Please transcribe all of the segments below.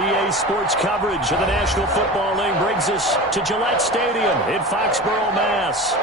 EA Sports coverage of the National Football League brings us to Gillette Stadium in Foxborough, Mass.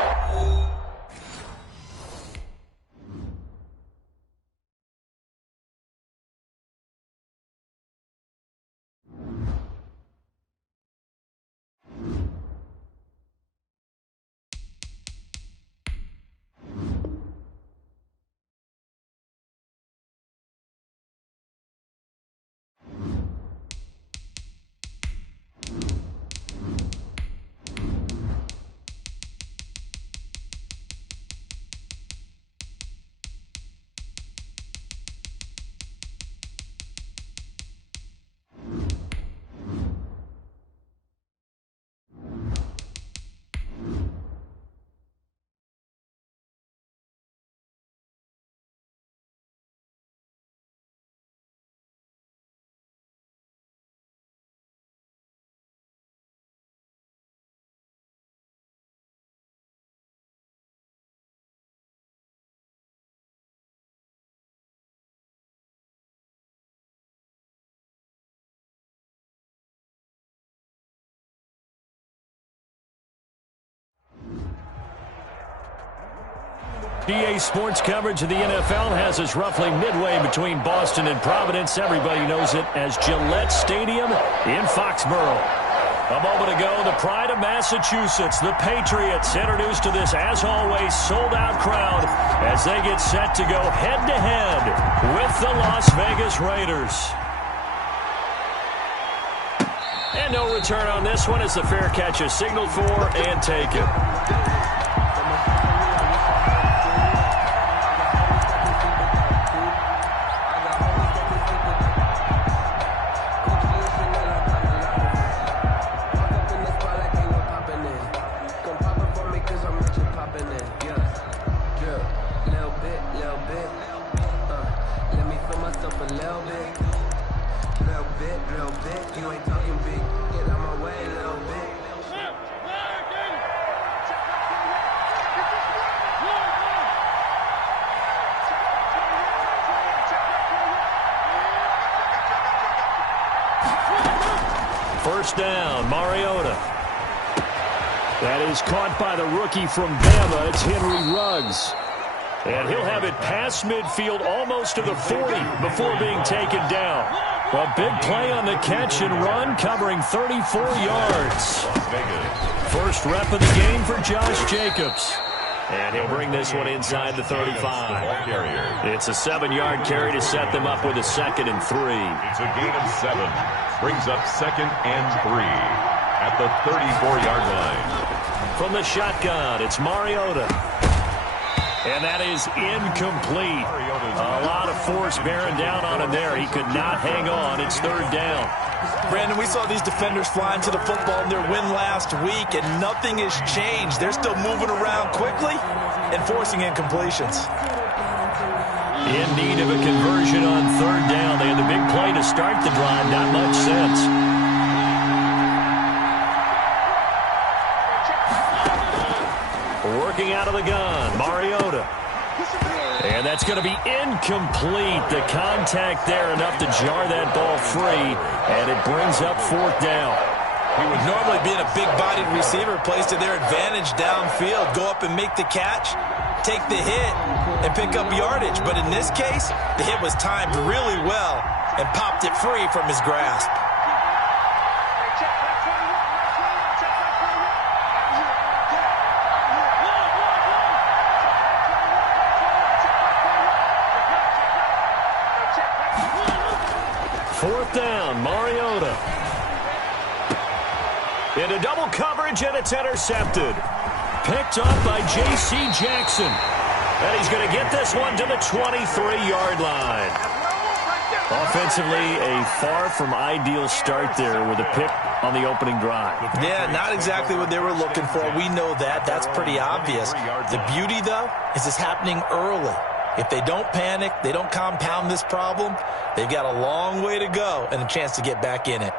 EA Sports coverage of the NFL has us roughly midway between Boston and Providence. Everybody knows it as Gillette Stadium in Foxborough. A moment ago, the pride of Massachusetts, the Patriots, introduced to this, as always, sold-out crowd as they get set to go head-to-head with the Las Vegas Raiders. And no return on this one as the fair catch is signaled for and taken. First down, Mariota. That is caught by the rookie from Bama. It's Henry Ruggs. And he'll have it past midfield almost to the 40 before being taken down. A big play on the catch and run, covering 34 yards. First rep of the game for Josh Jacobs. And he'll bring this one inside the 35. It's a 7-yard carry to set them up with a 2nd and 3. It's a gain of 7. Brings up 2nd and 3 at the 34-yard line. From the shotgun, it's Mariota. And that is incomplete. A lot of force bearing down on him there. He could not hang on. It's 3rd down. Brandon, we saw these defenders flying to the football in their win last week, and nothing has changed. They're still moving around quickly and forcing incompletions. In need of a conversion on 3rd down. They had the big play to start the drive. Not much sense. Working out of the gun, Mariota. And that's going to be incomplete. The contact there enough to jar that ball free, and it brings up 4th down. He would normally, being a big-bodied receiver, plays to their advantage downfield. Go up and make the catch, take the hit, and pick up yardage. But in this case, the hit was timed really well and popped it free from his grasp. Fourth down, Mariota. Into double coverage, and it's intercepted. Picked up by J.C. Jackson. And he's going to get this one to the 23-yard line. Offensively, a far from ideal start there with a pick on the opening drive. Yeah, not exactly what they were looking for. We know that. That's pretty obvious. The beauty, though, is it's happening early. If they don't panic, they don't compound this problem, they've got a long way to go and a chance to get back in it.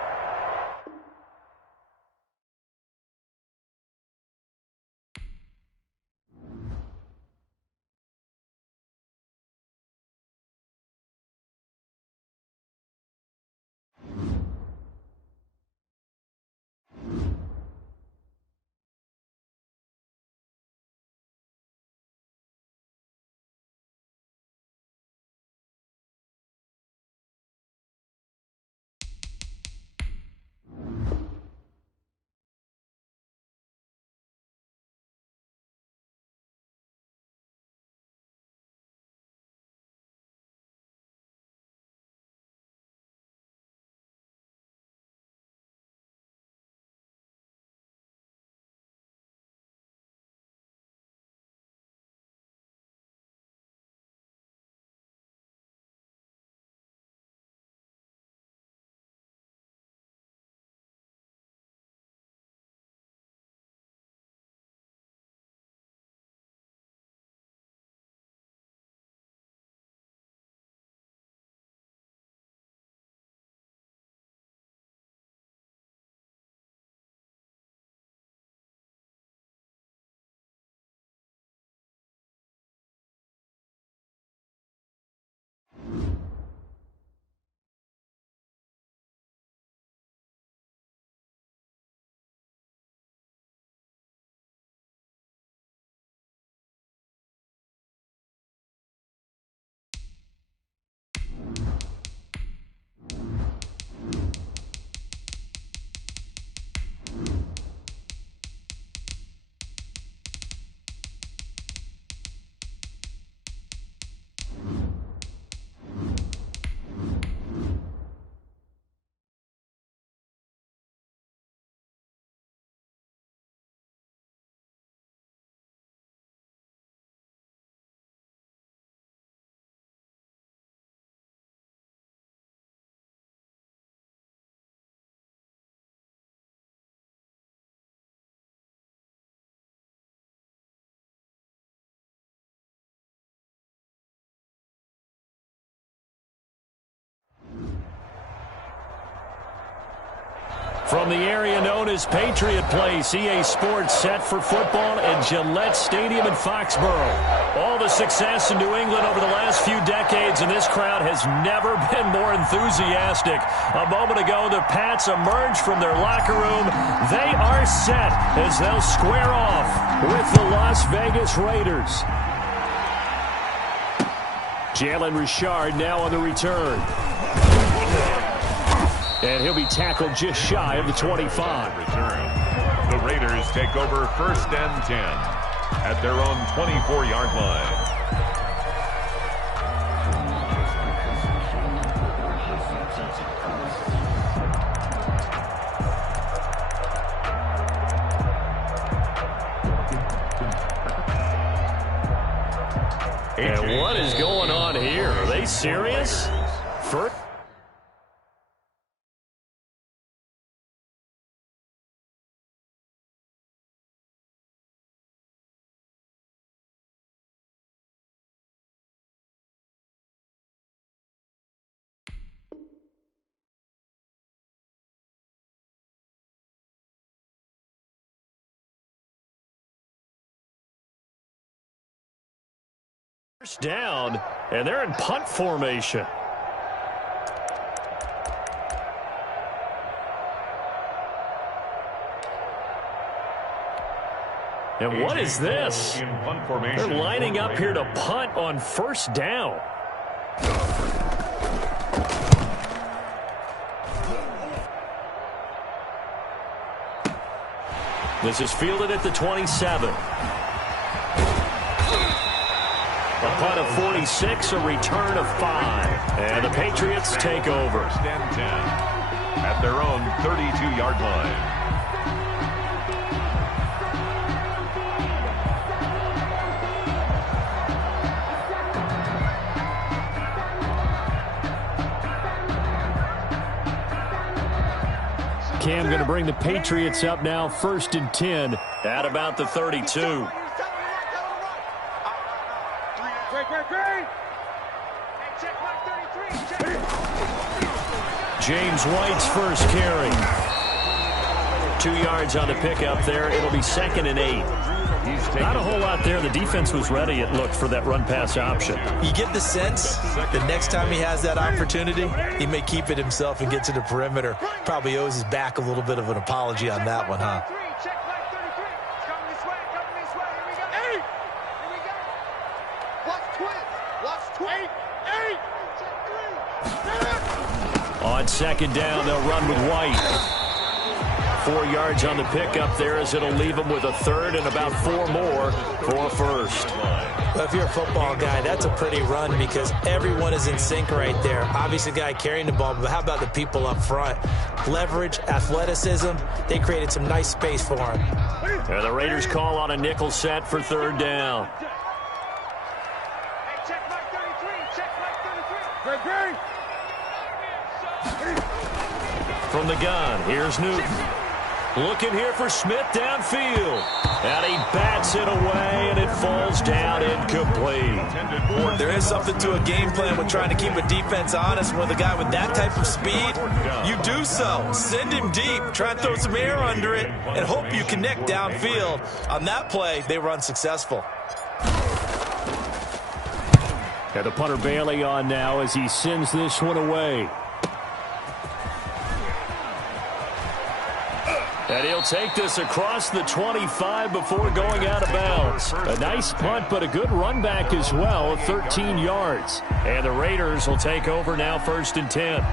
From the area known as Patriot Place, EA Sports set for football at Gillette Stadium in Foxborough. All the success in New England over the last few decades, and this crowd has never been more enthusiastic. A moment ago, the Pats emerged from their locker room. They are set as they'll square off with the Las Vegas Raiders. Jalen Richard now on the return. And he'll be tackled just shy of the 25. Return. The Raiders take over 1st and 10 at their own 24-yard line. And what is going on here? Are they serious? First down, and they're in punt formation. And what is this? They're lining up here to punt on 1st down. This is fielded at the 27. A punt of 46, a return of 5. And the Patriots take over. 1st and 10 at their own 32-yard line. Cam going to bring the Patriots up now, 1st and 10 at about the 32. James White's first carry. 2 yards on the pickup there. It'll be 2nd and 8. Not a whole lot there. The defense was ready, it looked, for that run-pass option. You get the sense the next time he has that opportunity, he may keep it himself and get to the perimeter. Probably owes his back a little bit of an apology on that one, huh? On 2nd down, they'll run with White. 4 yards on the pickup there as it'll leave them with a 3rd and about 4 more for 1st. Well, if you're a football guy, that's a pretty run because everyone is in sync right there. Obviously, the guy carrying the ball, but how about the people up front? Leverage, athleticism, they created some nice space for him. And the Raiders call on a nickel set for 3rd down. From the gun, here's Newton. Looking here for Smith downfield. And he bats it away, and it falls down incomplete. There is something to a game plan with trying to keep a defense honest. With a guy with that type of speed, you do so. Send him deep, try and throw some air under it, and hope you connect downfield. On that play, they were unsuccessful. And the punter Bailey on now as he sends this one away. And he'll take this across the 25 before going out of bounds. A nice punt, but a good run back as well, 13 yards. And the Raiders will take over now, 1st and 10.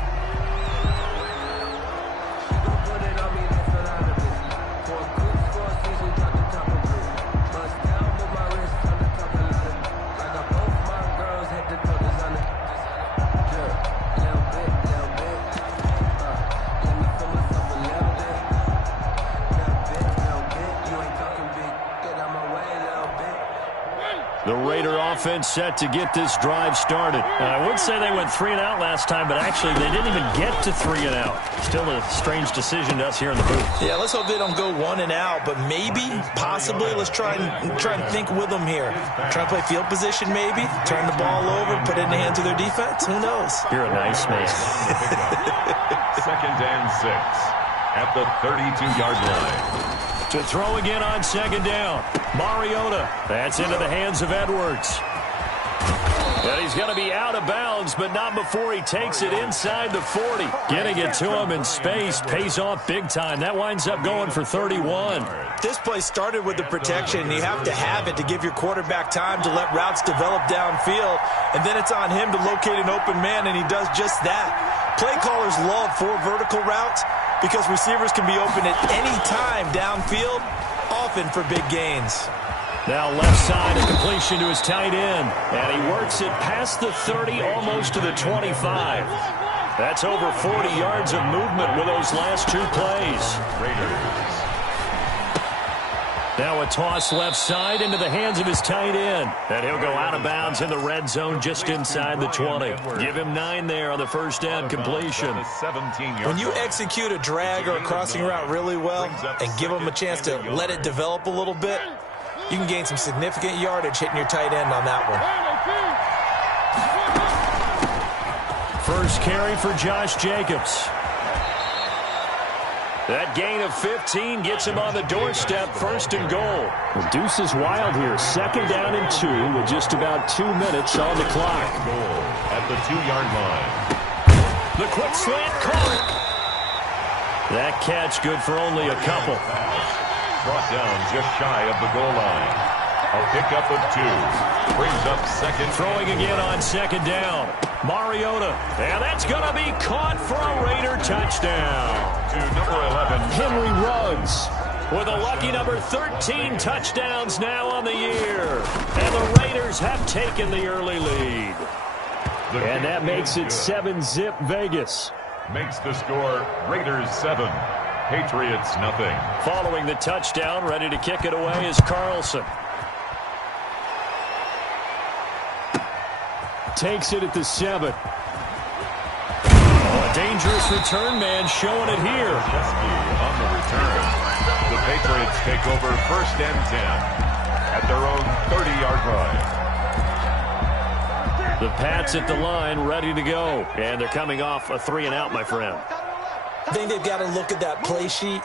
The Raider offense set to get this drive started. I would say they went 3 and out last time, but actually they didn't even get to 3 and out. Still a strange decision to us here in the booth. Yeah, let's hope they don't go 1 and out, but maybe, possibly, let's try and think with them here. Try and play field position maybe, turn the ball over, put it in the hands of their defense. Who knows? You're a nice man. 2nd and 6 at the 32-yard line. To throw again on second down. Mariota. That's into the hands of Edwards. And he's going to be out of bounds, but not before he takes it inside the 40. Getting it to him in space pays off big time. That winds up going for 31. This play started with the protection, and you have to have it to give your quarterback time to let routes develop downfield. And then it's on him to locate an open man, and he does just that. Play callers love 4 vertical routes because receivers can be open at any time downfield, often for big gains. Now left side, a completion to his tight end. And he works it past the 30, almost to the 25. That's over 40 yards of movement with those last 2 plays. Raiders. Now a toss left side into the hands of his tight end. And he'll go out of bounds in the red zone just inside the 20. Give him 9 there on the first down completion. When you execute a drag or a crossing route really well and give them a chance to let it develop a little bit, you can gain some significant yardage hitting your tight end on that one. First carry for Josh Jacobs. That gain of 15 gets him on the doorstep, first and goal. The deuce is wild here. Second down and 2 with just about 2 minutes on the clock. Goal at the 2-yard line. The quick slant caught. That catch good for only a couple. Brought down just shy of the goal line. A pickup of 2. Brings up second. Throwing again on second down. Mariota. And that's going to be caught for a Raider touchdown. To number 11. Henry Ruggs with a lucky number 13 touchdowns now on the year. And the Raiders have taken the early lead. And that makes it 7-zip Vegas. Makes the score Raiders 7. Patriots nothing. Following the touchdown, ready to kick it away is Carlson. Takes it at the 7. A dangerous return man showing it here. On the return. The Patriots take over first and 10 at their own 30-yard line. The Pats at the line ready to go. And they're coming off a 3-and-out, my friend. I think they've got to look at that play sheet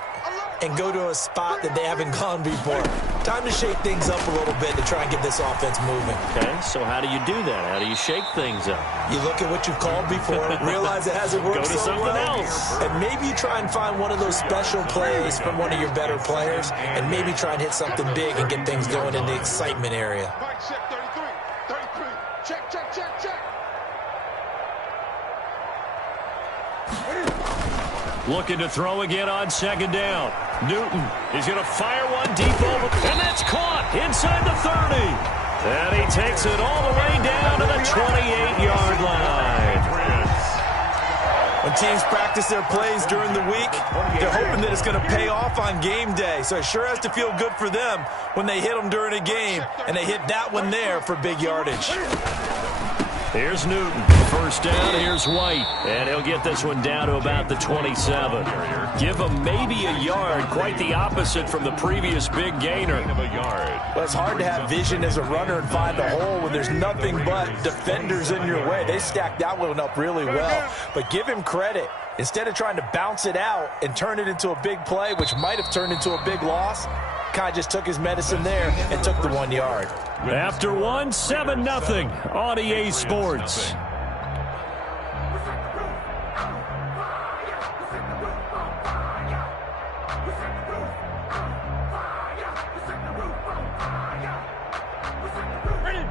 and go to a spot that they haven't gone before. Time to shake things up a little bit to try and get this offense moving. Okay, so how do you do that? How do you shake things up? You look at what you've called before, realize it hasn't worked Go to so something well, else. and maybe you try and find one of those special plays from one of your better players, and maybe try and hit something big and get things going in the excitement area. Looking to throw again on second down. Newton is going to fire one deep over, and that's caught inside the 30. And he takes it all the way down to the 28-yard line. When teams practice their plays during the week, they're hoping that it's going to pay off on game day. So it sure has to feel good for them when they hit them during a game, and they hit that one there for big yardage. Here's Newton. First down, here's White. And he'll get this one down to about the 27. Give him maybe a yard. Quite the opposite from the previous big gainer. Well, it's hard to have vision as a runner and find a hole when there's nothing but defenders in your way. They stacked that one up really well. But give him credit. Instead of trying to bounce it out and turn it into a big play, which might have turned into a big loss, kind of just took his medicine there and took the 1 yard. After 1, 7-0 on EA Sports.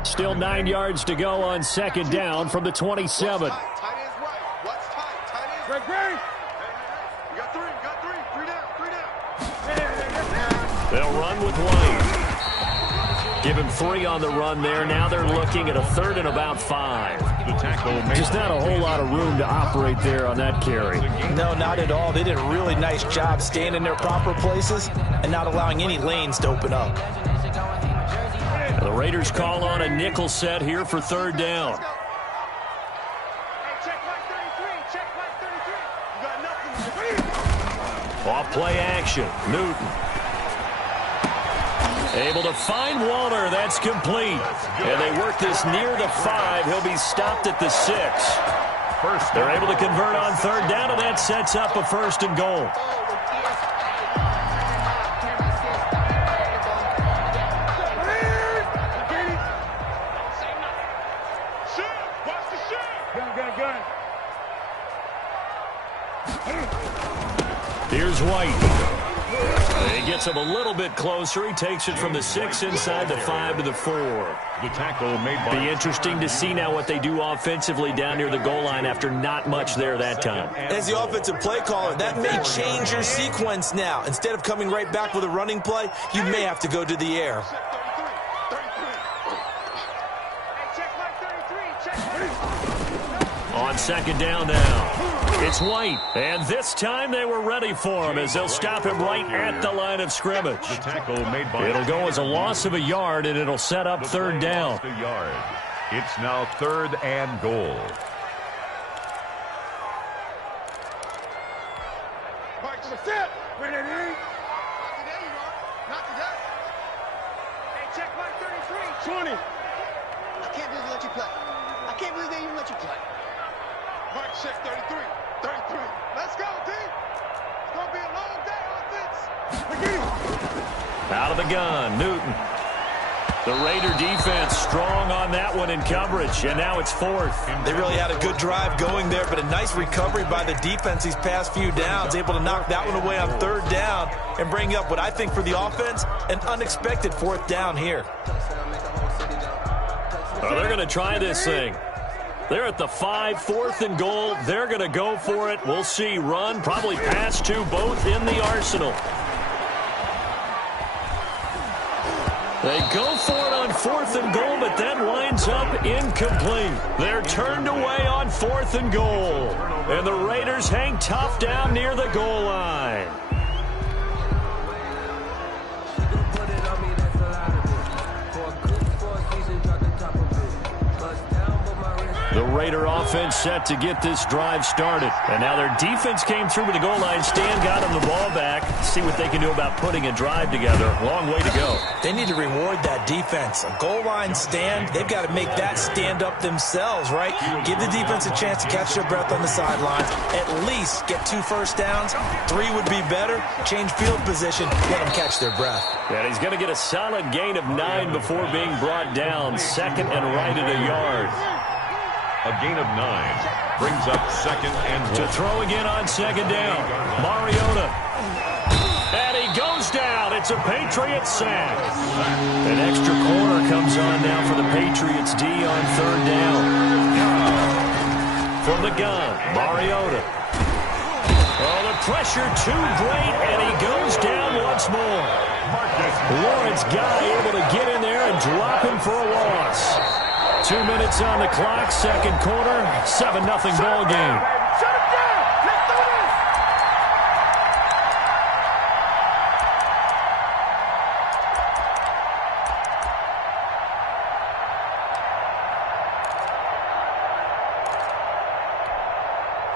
Still 9 yards to go on second down from the 27. They'll run with White. Give him 3 on the run there. Now they're looking at a 3rd and about 5. The tackle Just not a whole lot of room to operate there on that carry. No, not at all. They did a really nice job staying in their proper places and not allowing any lanes to open up. The Raiders call on a nickel set here for 3rd down. Off play action. Newton. Able to find Walter. That's complete. And they work this near the 5. He'll be stopped at the 6. They're able to convert on 3rd down, and that sets up a 1st and goal. Here's White. He gets him a little bit closer. He takes it from the 6 inside the 5 to the 4. The tackle made by... Be interesting to see now what they do offensively down near the goal line after not much there that time. As the offensive play caller, that may change your sequence now. Instead of coming right back with a running play, you may have to go to the air. On second down now. It's White, and this time they were ready for him as they'll stop him right at the line of scrimmage. The tackle made by... It'll go as a loss of a yard, and it'll set up third down. It's now 3rd and goal. Mark to the step. Where they need. Not today. Hey, check mark 33. 20. I can't believe they let you play. I can't believe they even let you play. Mark check 33. 33. Let's go, team. It's going to be a long day offense. Out of the gun, Newton. The Raider defense strong on that one in coverage, and now it's 4th. They really had a good drive going there, but a nice recovery by the defense these past few downs, able to knock that one away on 3rd down and bring up what I think for the offense, an unexpected 4th down here. Oh, they're going to try this thing. They're at the 5, 4th and goal. They're going to go for it. We'll see. Run, probably pass to both in the arsenal. They go for it on 4th and goal, but that winds up incomplete. They're turned away on 4th and goal. And the Raiders hang tough down near the goal line. The Raider offense set to get this drive started. And now their defense came through with the goal line. Stan got them the ball back. See what they can do about putting a drive together. Long way to go. They need to reward that defense. A goal line stand, they've got to make that stand up themselves, right? Give the defense a chance to catch their breath on the sidelines. At least get 2 first downs. 3 would be better. Change field position. Let them catch their breath. And he's going to get a solid gain of 9 before being brought down. 2nd and right at a yard. A gain of 9 brings up 2nd and 1. To throw again on 2nd down. Mariota. And he goes down. It's a Patriots sack. An extra corner comes on now for the Patriots D on 3rd down. From the gun, Mariota. Oh, the pressure too great, and he goes down once more. Lawrence Guy able to get in there and drop him for a loss. 2 minutes on the clock, 2nd quarter, 7-0 ball game.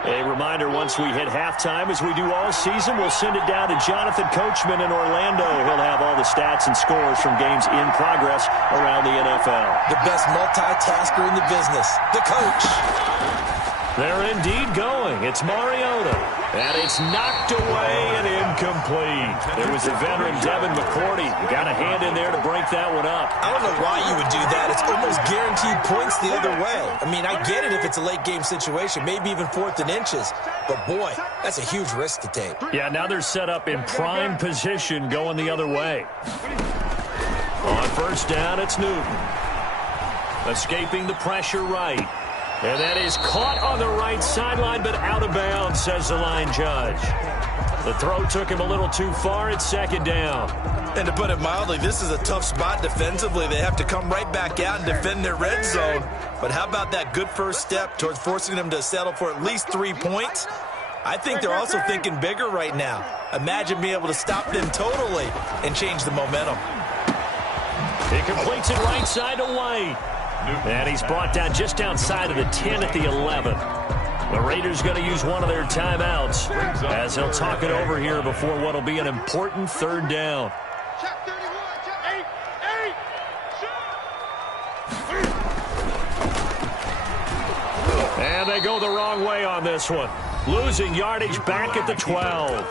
A reminder, once we hit halftime, as we do all season, we'll send it down to Jonathan Coachman in Orlando. He'll have all the stats and scores from games in progress around the NFL. The best multitasker in the business, the coach. They're indeed going. It's Mariota. And it's knocked away and incomplete. It was the veteran Devin McCourty. You got a hand in there to break that one up. I don't know why you would do that. It's almost guaranteed points the other way. I mean, I get it if it's a late game situation, maybe even 4th and inches. But, boy, that's a huge risk to take. Yeah, now they're set up in prime position going the other way. On 1st down, it's Newton. Escaping the pressure right. And that is caught on the right sideline, but out of bounds, says the line judge. The throw took him a little too far. It's 2nd down. And to put it mildly, this is a tough spot defensively. They have to come right back out and defend their red zone. But how about that good first step towards forcing them to settle for at least 3 points? I think they're also thinking bigger right now. Imagine being able to stop them totally and change the momentum. He completes it right side to White. And he's brought down just outside of the 10 at the 11. The Raiders going to use one of their timeouts as they'll talk it over here before what will be an important 3rd down. And they go the wrong way on this one. Losing yardage back at the 12.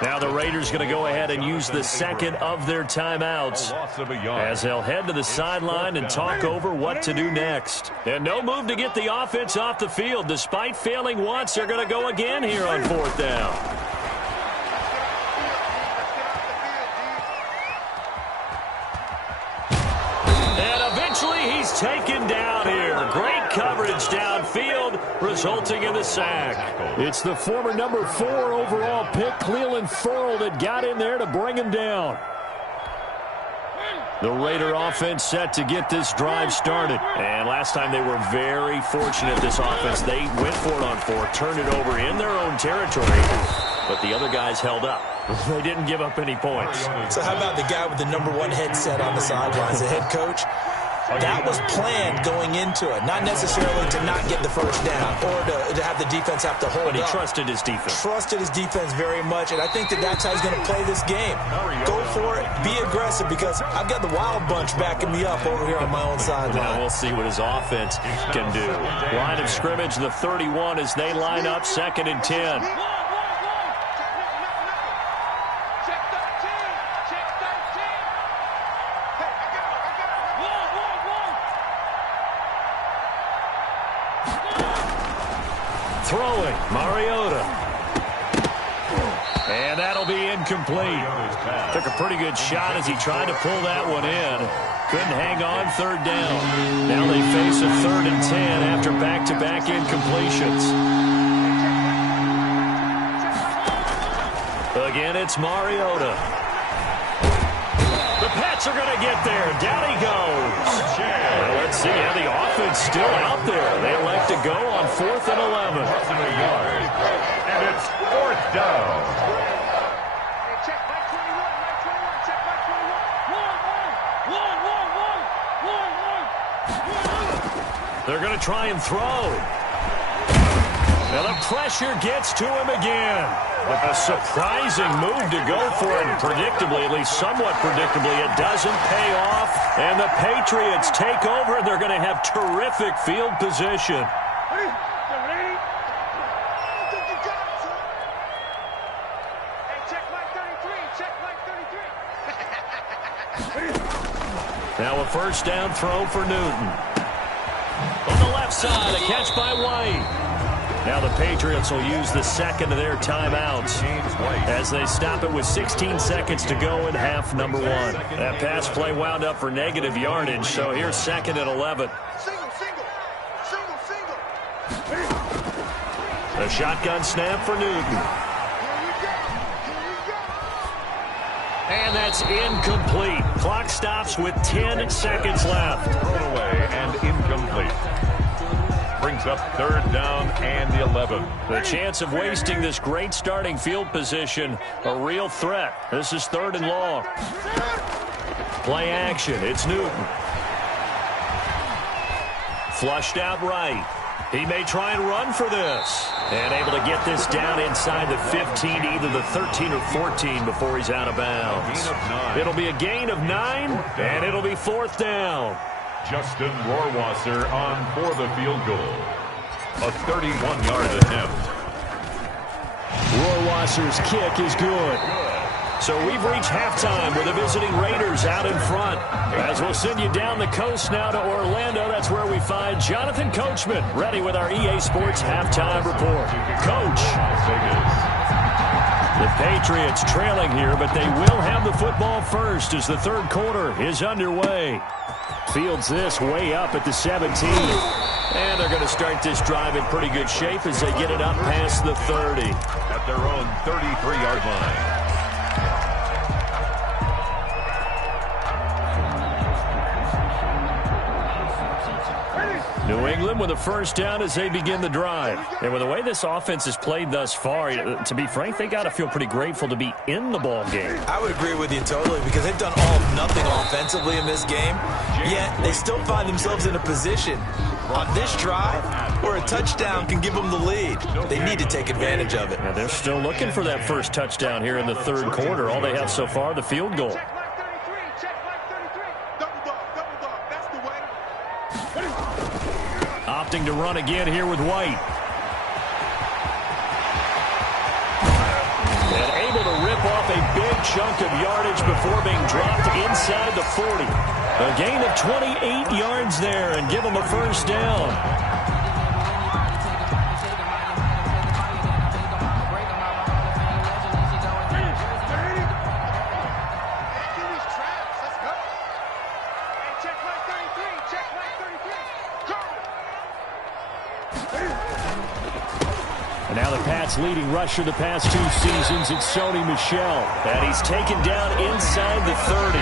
Now the Raiders going to go ahead and use the second of their timeouts as they'll head to the sideline and talk over what to do next. And no move to get the offense off the field. Despite failing once, they're going to go again here on 4th down. He's taken down here. Great coverage downfield, resulting in the sack. It's the former number 4 overall pick, Clelin Ferrell, that got in there to bring him down. The Raider offense set to get this drive started. And last time they were very fortunate, this offense. They went for it on 4, turned it over in their own territory, but the other guys held up. They didn't give up any points. So how about the guy with the number 1 headset on the sidelines, the head coach? That was planned going into it, not necessarily to not get the first down or to have the defense have to hold up. But he trusted his defense. Trusted his defense very much, and I think that's how he's going to play this game. Go for it, be aggressive, because I've got the wild bunch backing me up over here on my own sideline. Now we'll see what his offense can do. Line of scrimmage, the 31 as they line up, 2nd and 10. Throwing, Mariota. And that'll be incomplete. Took a pretty good shot as he tried to pull that one in. Couldn't hang on, 3rd down. Now they face a 3rd and 10 after back-to-back incompletions. Again, it's Mariota. The Pats are going to get there. Down he goes. Well, let's see how the offense still out there. They elect to go on 4th and 11. And it's 4th down. Check by 21, check by 21. They're going to try and throw. Now the pressure gets to him again. A surprising move to go for it. Predictably, at least somewhat predictably, it doesn't pay off. And the Patriots take over. They're going to have terrific field position. Now a 1st down throw for Newton. On the left side, a catch by White. Now the Patriots will use the 2nd of their timeouts as they stop it with 16 seconds to go in half number 1. That pass play wound up for negative yardage, so here's 2nd and 11. A shotgun snap for Newton. And that's incomplete. Clock stops with 10 seconds left. Thrown away and incomplete. Brings up 3rd down and the 11. The chance of wasting this great starting field position, a real threat. This is 3rd and long. Play action. It's Newton. Flushed out right. He may try and run for this. And able to get this down inside the 15, either the 13 or 14 before he's out of bounds. It'll be a gain of 9, and it'll be 4th down. Justin Rohrwasser on for the field goal. A 31-yard attempt. Rohrwasser's kick is good. So we've reached halftime with the visiting Raiders out in front. As we'll send you down the coast now to Orlando, that's where we find Jonathan Coachman, ready with our EA Sports halftime report. Coach. The Patriots trailing here, but they will have the football first as the 3rd quarter is underway. Fields this way up at the 17. And they're going to start this drive in pretty good shape as they get it up past the 30. At their own 33-yard line. New England with a 1st down as they begin the drive. And with the way this offense has played thus far, to be frank, they got to feel pretty grateful to be in the ball game. I would agree with you totally, because they've done all of nothing offensively in this game, yet they still find themselves in a position on this drive where a touchdown can give them the lead. They need to take advantage of it. And they're still looking for that first touchdown here in the 3rd quarter. All they have so far, the field goal. Opting to run again here with White. And able to rip chunk of yardage before being dropped inside the 40. A gain of 28 yards there and give them a first down. And now the Pats' leading rusher the past 2 seasons, it's Sony Michel. And he's taken down inside the 30.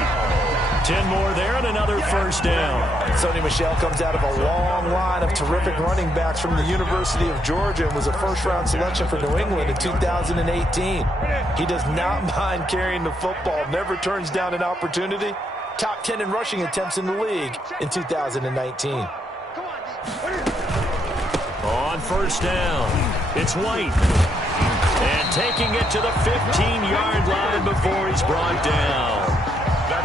10 more there and another first down. Sony Michel comes out of a long line of terrific running backs from the University of Georgia and was a first-round selection for New England in 2018. He does not mind carrying the football, never turns down an opportunity. Top 10 in rushing attempts in the league in 2019. On first down, it's White. And taking it to the 15-yard line before he's brought down.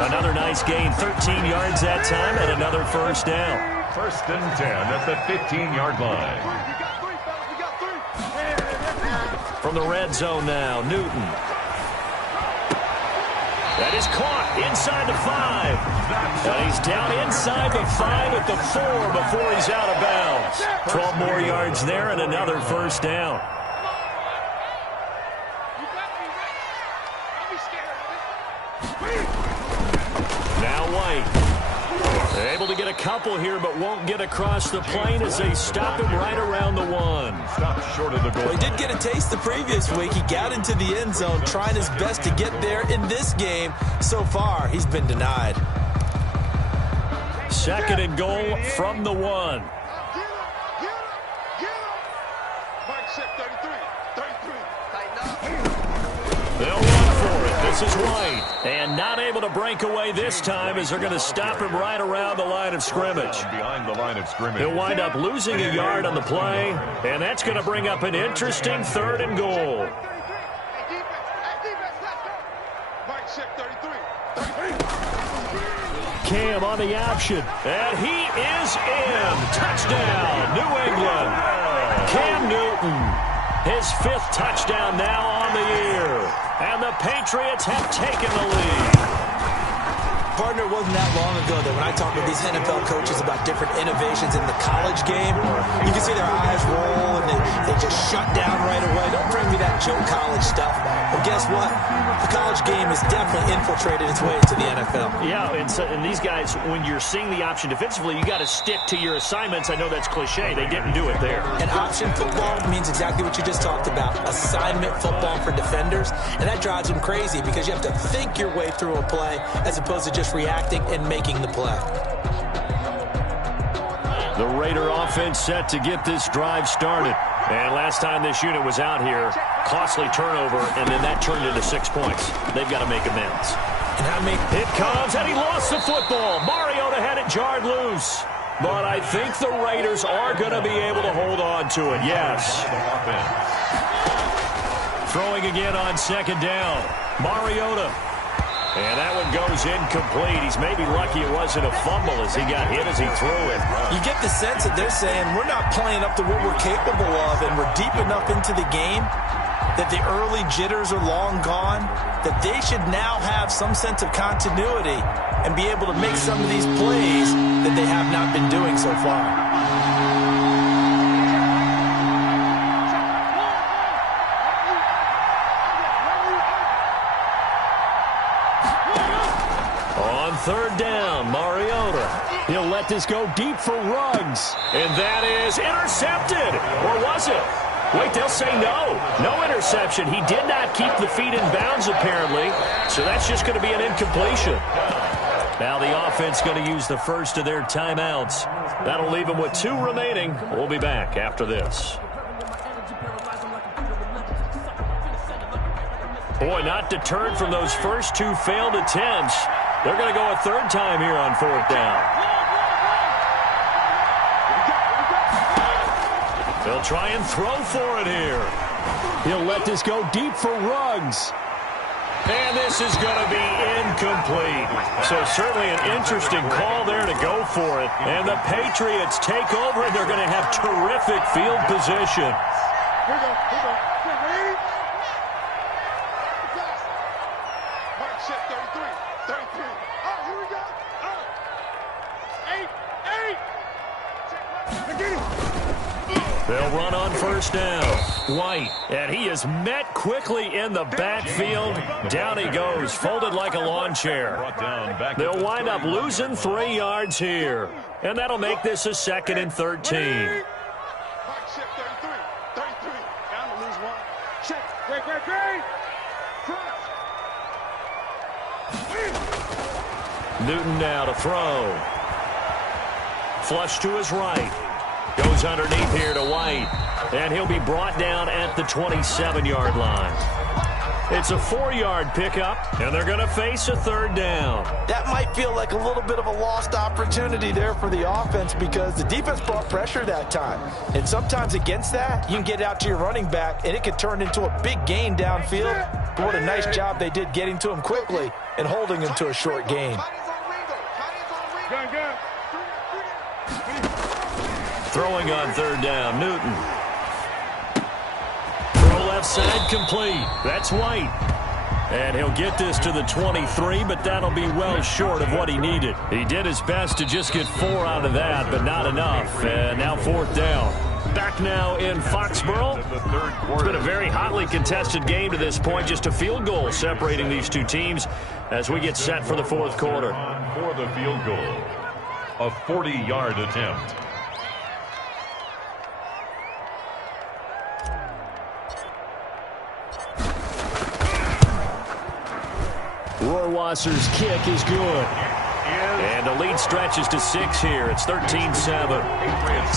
Another nice gain, 13 yards that time, and another first down. First and 10 at the 15-yard line. From the red zone now, Newton. That is caught inside the 5. And he's down inside the 5 at the 4 before he's out of bounds. 12 more yards there and another first down. Now White. They're able to get a couple here, but won't get across the plane as they stop him right around the 1. Stop short of the goal. Well, he did get a taste the previous week. He got into the end zone, trying his best to get there in this game. So far, he's been denied. Second and goal from the 1. They'll run for it. This is White. And not able to break away this time as they're going to stop him right around the line of scrimmage. Behind the line of scrimmage. He'll wind up losing a yard on the play, and that's going to bring up an interesting third and goal. Cam on the option, and he is in. Touchdown, New England. Cam Newton, his 5th touchdown now on the year. And the Patriots have taken the lead. Partner, it wasn't that long ago that when I talked with these NFL coaches about different innovations in the college game, you can see their eyes roll and they just shut down right away. Don't bring me that Joe College stuff. Well, guess what? The college game has definitely infiltrated its way into the NFL. Yeah, and these guys, when you're seeing the option defensively, you got to stick to your assignments. I know that's cliche. They didn't do it there. And option football means exactly what you just talked about. Assignment football for defenders. And that drives them crazy because you have to think your way through a play as opposed to just reacting and making the play. The Raider offense set to get this drive started. And last time this unit was out here, costly turnover, and then that turned into 6 points. They've got to make amends. It comes, and he lost the football. Mariota had it jarred loose. But I think the Raiders are going to be able to hold on to it, yes. Throwing again on second down. Mariota. And that one goes incomplete. He's maybe lucky it wasn't a fumble as he got hit as he threw it. You get the sense that they're saying we're not playing up to what we're capable of, and we're deep enough into the game that the early jitters are long gone, that they should now have some sense of continuity and be able to make some of these plays that they have not been doing so far. Third down, Mariota. He'll let this go deep for Ruggs. And that is intercepted. Or was it? Wait, they'll say no. No interception. He did not keep the feet in bounds, apparently. So that's just going to be an incompletion. Now the offense going to use the first of their timeouts. That'll leave them with 2 remaining. We'll be back after this. Boy, not deterred from those first 2 failed attempts. They're going to go a third time here on 4th down. They'll try and throw for it here. He'll let this go deep for Ruggs. And this is going to be incomplete. So certainly an interesting call there to go for it. And the Patriots take over, and they're going to have terrific field position. They'll run on first down. White, and he is met quickly in the backfield. Down he goes, folded like a lawn chair. They'll wind up losing 3 yards here, and that'll make this a 2nd and 13. Newton now to throw. Flush to his right. Goes underneath here to White. And he'll be brought down at the 27-yard line. It's a 4-yard pickup, and they're going to face a 3rd down. That might feel like a little bit of a lost opportunity there for the offense because the defense brought pressure that time. And sometimes against that, you can get out to your running back, and it could turn into a big gain downfield. But what a nice job they did getting to him quickly and holding him to a short gain. Throwing on 3rd down, Newton. Throw left side complete. That's White. And he'll get this to the 23, but that'll be well short of what he needed. He did his best to just get 4 out of that, but not enough. And now 4th down. Back now in Foxborough. It's been a very hotly contested game to this point. Just a field goal separating these two teams as we get set for the 4th quarter. For the field goal, a 40-yard attempt. Rohrwasser's kick is good. And the lead stretches to 6 here. It's 13-7.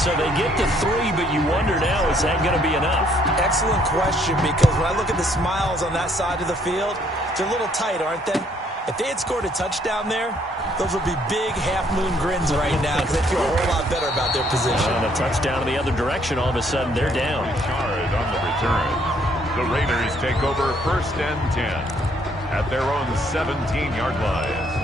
So they get to 3, but you wonder now, is that going to be enough? Excellent question, because when I look at the smiles on that side of the field, they're a little tight, aren't they? If they had scored a touchdown there, those would be big half-moon grins right now because they feel a whole lot better about their position. And a touchdown in the other direction, all of a sudden they're down. Yard on the return. The Raiders take over 1st and 10. At their own 17-yard line.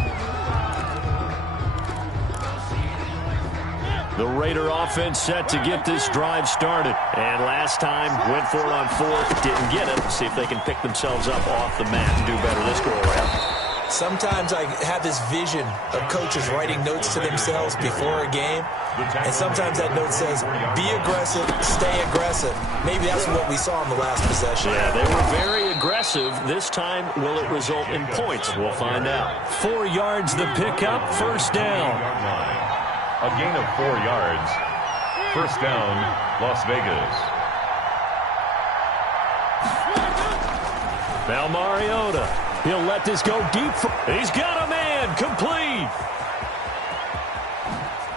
The Raider offense set to get this drive started. And last time, went for it on 4th, didn't get it. See if they can pick themselves up off the mat and do better this go-around. Sometimes I have this vision of coaches writing notes to themselves before a game. And sometimes that note says, be aggressive, stay aggressive. Maybe that's what we saw in the last possession. Yeah, they were very aggressive. This time, will it result in points? We'll find out. 4 yards the pickup, 1st down. A gain of 4 yards. 1st down, Las Vegas. Now Mariota. He'll let this go deep. He's got a man. Complete.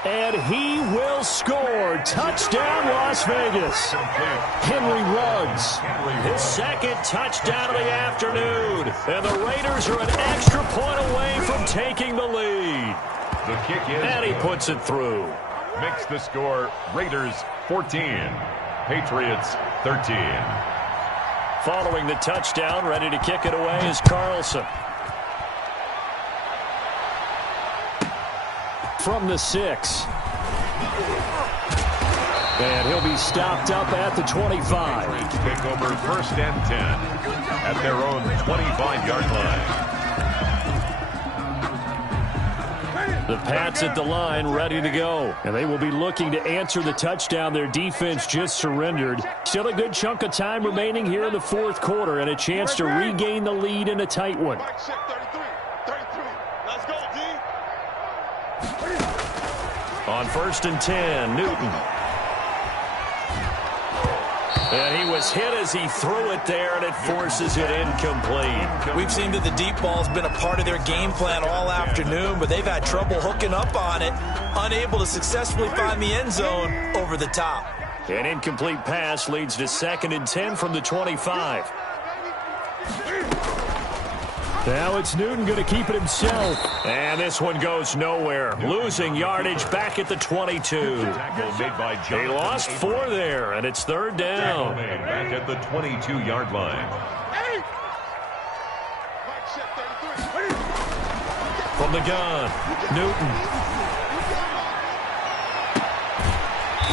And he will score. Touchdown, Las Vegas. Henry Ruggs. His 2nd touchdown of the afternoon. And the Raiders are an extra point away from taking the lead. The kick is. And he puts it through. Makes the score Raiders 14. Patriots 13. Following the touchdown, ready to kick it away is Carlson. From the 6. And he'll be stopped up at the 25. Take over 1st and 10 at their own 25-yard line. The Pats at the line, ready to go. And they will be looking to answer the touchdown their defense just surrendered. Still a good chunk of time remaining here in the 4th quarter and a chance to regain the lead in a tight one. On 1st and 10, Newton. And he was hit as he threw it there, and it forces it incomplete. We've seen that the deep ball's been a part of their game plan all afternoon, but they've had trouble hooking up on it, unable to successfully find the end zone over the top. An incomplete pass leads to 2nd and 10 from the 25. Now it's Newton going to keep it himself. And this one goes nowhere. Losing yardage back at the 22. They lost 4 there, and it's 3rd down. Back at the 22-yard line. From the gun, Newton.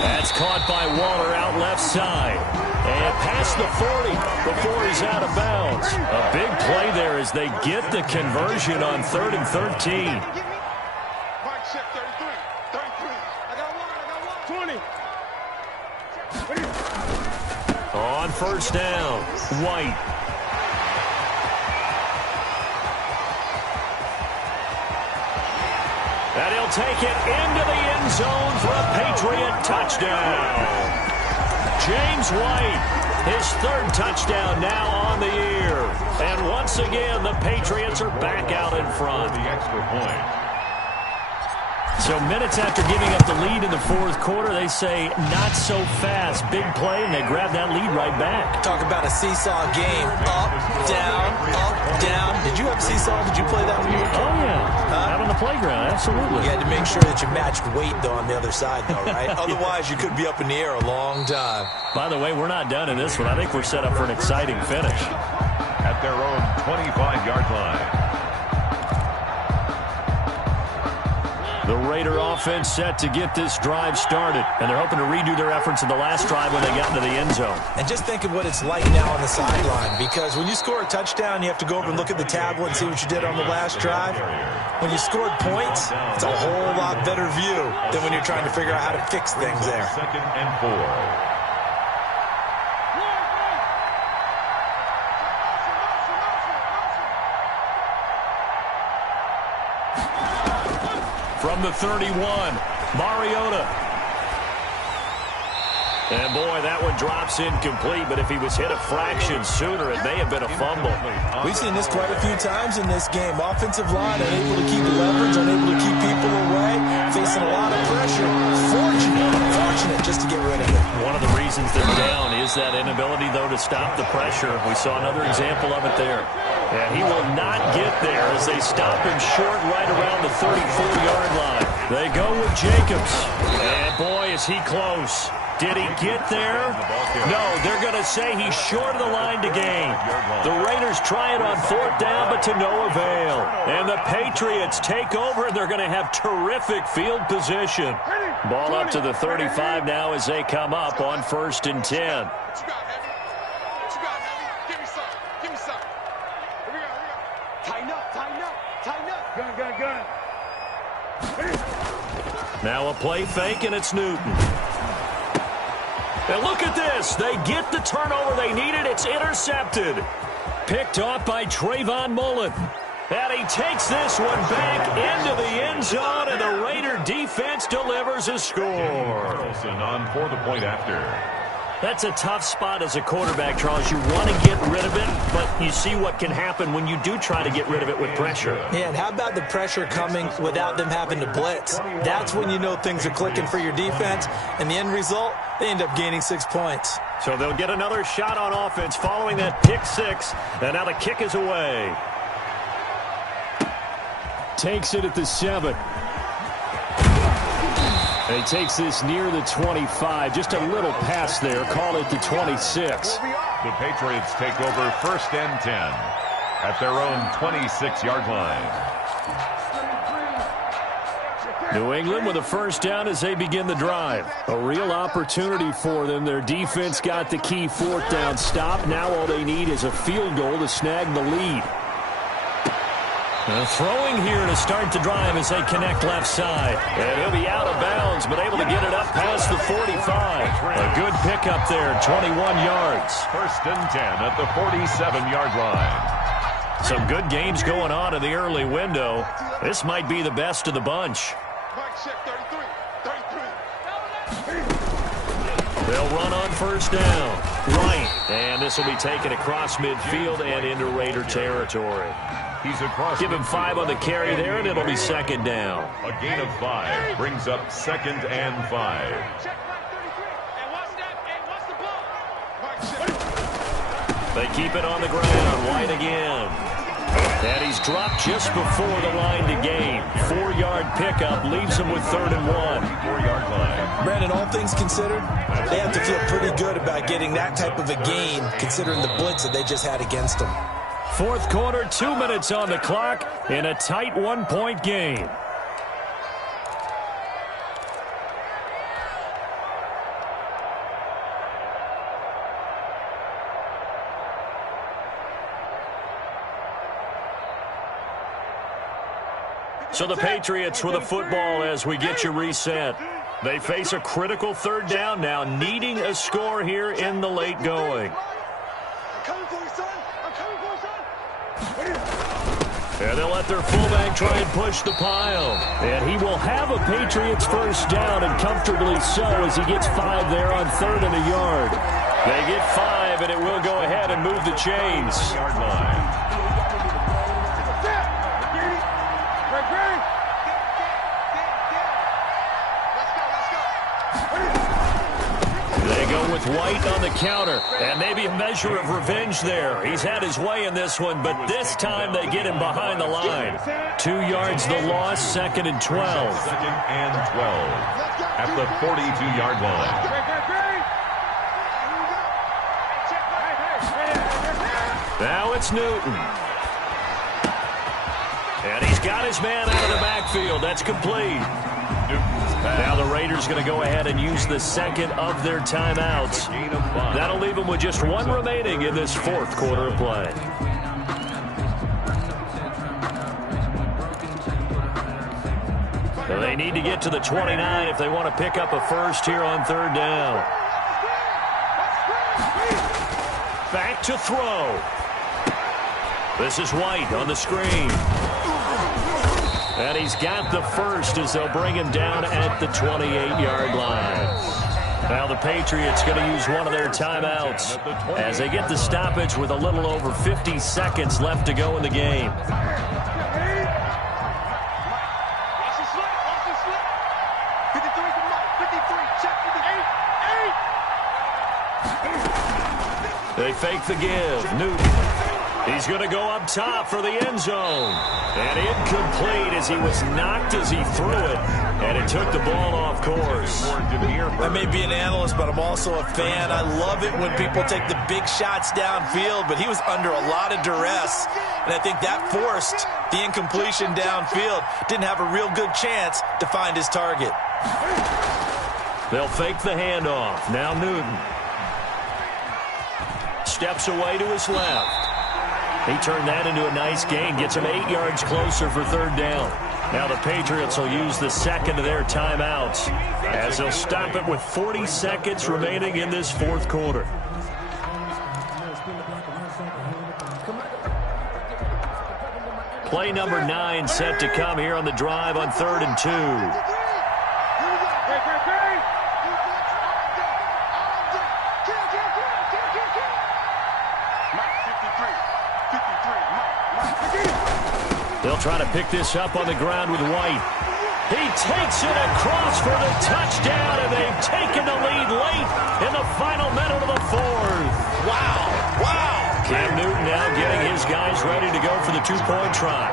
That's caught by Waller out left side. And past the 40 before he's out of bounds. A big play there as they get the conversion on 3rd and 13. On first down, White. And he'll take it into the end zone for a Patriot touchdown. James White, his third touchdown now on the year. And once again, the Patriots are back out in front. The extra point. So minutes after giving up the lead in the fourth quarter, they say not so fast. Big play, and they grab that lead right back. Talk about a seesaw game. Up, down, up, down. Did you have seesaw? Did you play that when you were a kid? Oh, yeah. Out on the playground, absolutely. You had to make sure that you matched weight, though, on the other side, though, right? Otherwise, you could be up in the air a long time. By the way, we're not done in this one. I think we're set up for an exciting finish. At their own 25-yard line. The Raider offense set to get this drive started, and they're hoping to redo their efforts in the last drive when they got into the end zone. And just think of what it's like now on the sideline, because when you score a touchdown, you have to go over and look at the tablet and see what you did on the last drive. When you scored points, it's a whole lot better view than when you're trying to figure out how to fix things there. 2nd and 4. From the 31, Mariota. And boy, that one drops incomplete, but if he was hit a fraction sooner, it may have been a fumble. We've seen this quite a few times in this game. Offensive line unable to keep leverage, unable to keep people away, facing a lot of pressure. Fortunate just to get rid of it. One of the reasons they're down is that inability, though, to stop the pressure. We saw another example of it there. And he will not get there as they stop him short right around the 34-yard line. They go with Jacobs. And boy, is he close. Did he get there? No, they're going to say he's short of the line to gain. The Raiders try it on fourth down, but to no avail. And the Patriots take over, and they're going to have terrific field position. Ball up to the 35 now as they come up on 1st and 10. Now a play fake, and it's Newton. And look at this. They get the turnover they needed. It's intercepted. Picked off by Trayvon Mullen. And he takes this one back into the end zone, and the Raider defense delivers a score. On for the point after. That's a tough spot as a quarterback, Charles. You want to get rid of it, but you see what can happen when you do try to get rid of it with pressure. Yeah, and how about the pressure coming without them having to blitz? That's when you know things are clicking for your defense, and the end result, they end up gaining 6 points. So they'll get another shot on offense following that pick six, and now the kick is away. Takes it at the 7. He takes this near the 25. Just a little pass there. Call it the 26. The Patriots take over 1st and 10 at their own 26-yard line. New England with a first down as they begin the drive. A real opportunity for them. Their defense got the key fourth down stop. Now all they need is a field goal to snag the lead. Throwing here to start the drive as they connect left side. And he'll be out of bounds, but able to get it up past the 45. A good pickup there, 21 yards. 1st and 10 at the 47-yard line. Some good games going on in the early window. This might be the best of the bunch. They'll run on first down. Right. And this will be taken across midfield and into Raider territory. He's across. Give him 5 on the carry there, and it'll be 2nd down. A gain of 5 brings up 2nd and 5. They keep it on the ground. White again. And he's dropped just before the line to gain. 4-yard pickup leaves him with 3rd and 1. 4-yard line. Brandon, all things considered, they have to feel pretty good about getting that type of a gain, considering the blitz that they just had against them. Fourth quarter, 2 minutes on the clock in a tight 1-point game. So the Patriots with a football as we get you reset. They face a critical third down now, needing a score here in the late going. I'm coming for you, son. I'm coming for you, son. And they'll let their fullback try and push the pile. And he will have a Patriots first down, and comfortably so, as he gets 5 there on 3rd and a yard. They get 5, and it will go ahead and move the chains. Yard line. They go with White on the counter, and maybe a measure of revenge there. He's had his way in this one, but this time they get him behind the line. 2 yards the loss, 2nd and 12. 2nd and 12 at the 42-yard line. Now it's Newton. And he's got his man out of the backfield. That's complete. Now the Raiders going to go ahead and use the second of their timeouts. That'll leave them with just 1 remaining in this 4th quarter of play. So they need to get to the 29 if they want to pick up a first here on 3rd down. Back to throw. This is White on the screen. And he's got the first as they'll bring him down at the 28-yard line. Now the Patriots going to use one of their timeouts as they get the stoppage with a little over 50 seconds left to go in the game. They fake the give. Newton. He's going to go up top for the end zone. And incomplete as he was knocked as he threw it. And it took the ball off course. I may be an analyst, but I'm also a fan. I love it when people take the big shots downfield, but he was under a lot of duress. And I think that forced the incompletion downfield. Didn't have a real good chance to find his target. They'll fake the handoff. Now Newton. Steps away to his left. He turned that into a nice gain. Gets him 8 yards closer for 3rd down. Now the Patriots will use the second of their timeouts as they'll stop it with 40 seconds remaining in this 4th quarter. Play number 9 set to come here on the drive on 3rd and 2. They'll try to pick this up on the ground with White. He takes it across for the touchdown, and they've taken the lead late in the final minute of the 4th. Wow. Wow. Cam Newton now getting his guys ready to go for the 2-point try.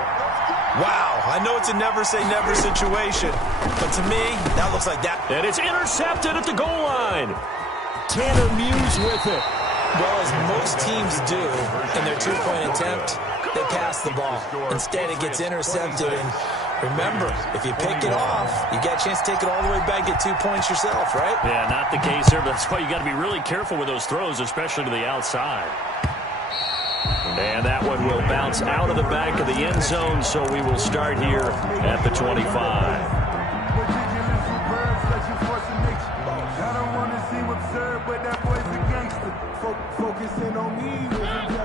Wow. I know it's a never-say-never situation, but to me, that looks like that. And it's intercepted at the goal line. Tanner Muse with it. Well, as most teams do in their 2-point attempt, they pass the ball. Instead, it gets intercepted. And remember, if you pick it off, you got a chance to take it all the way back, get 2 points yourself, right? Yeah, not the case here, but that's why you got to be really careful with those throws, especially to the outside. And that one will bounce out of the back of the end zone, so we will start here at the 25.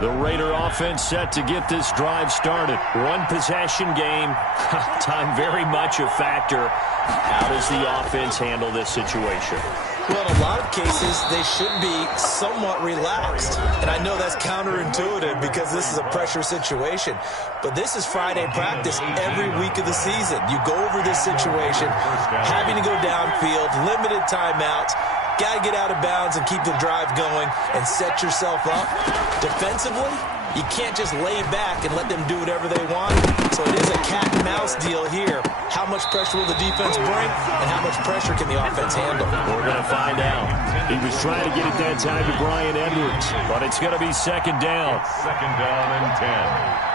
The Raider offense set to get this drive started. 1 possession game. Time very much a factor. How does the offense handle this situation? Well, in a lot of cases, they should be somewhat relaxed. And I know that's counterintuitive because this is a pressure situation. But this is Friday practice every week of the season. You go over this situation, having to go downfield, limited timeouts. Got to get out of bounds and keep the drive going and set yourself up. Defensively, you can't just lay back and let them do whatever they want. So it is a cat-and-mouse deal here. How much pressure will the defense bring, and how much pressure can the offense handle? We're going to find out. He was trying to get it that time to Brian Edwards, but it's going to be 2nd down. 2nd down and 10.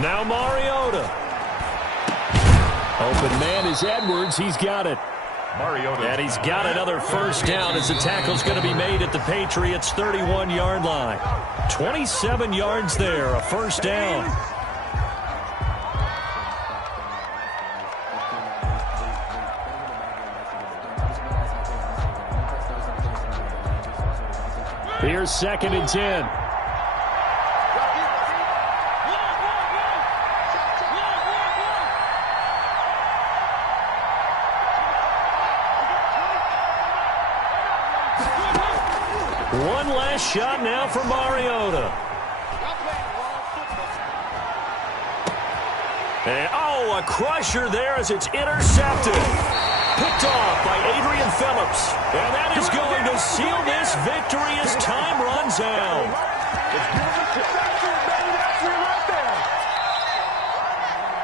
Now Mariota. Open man is Edwards. He's got it. Mariota. And he's got another first down as the tackle's going to be made at the Patriots' 31-yard line. 27 yards there, a first down. Here's 2nd and 10. One last shot now for Mariota. And, a crusher there as it's intercepted. Picked off by Adrian Phillips. And that is going to seal this victory as time runs out.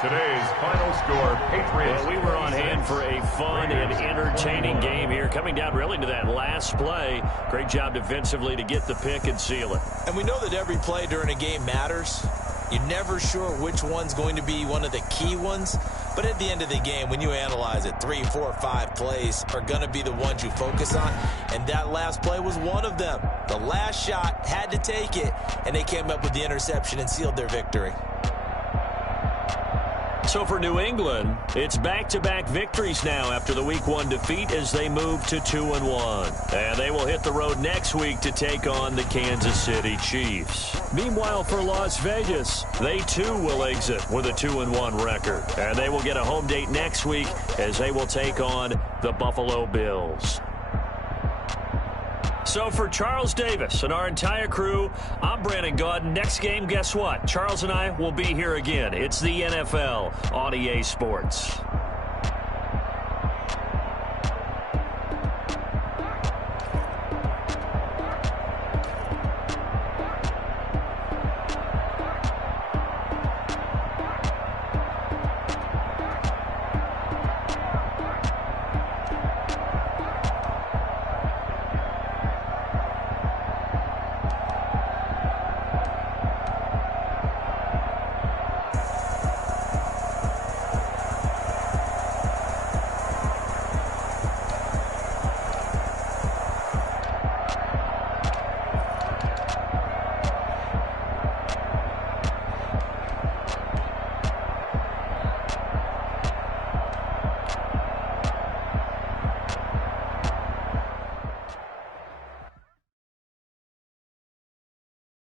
Today's final score, Patriots. Well, we were on hand for a fun and entertaining game here. Coming down really to that last play. Great job defensively to get the pick and seal it. And we know that every play during a game matters. You're never sure which one's going to be one of the key ones. But at the end of the game, when you analyze it, 3, 4, 5 plays are going to be the ones you focus on. And that last play was one of them. The last shot had to take it, and they came up with the interception and sealed their victory. So for New England, it's back-to-back victories now after the Week 1 defeat as they move to 2-1. And they will hit the road next week to take on the Kansas City Chiefs. Meanwhile, for Las Vegas, they too will exit with a 2-1 record. And they will get a home date next week as they will take on the Buffalo Bills. So for Charles Davis and our entire crew, I'm Brandon Gaudin. Next game, guess what? Charles and I will be here again. It's the NFL on EA Sports.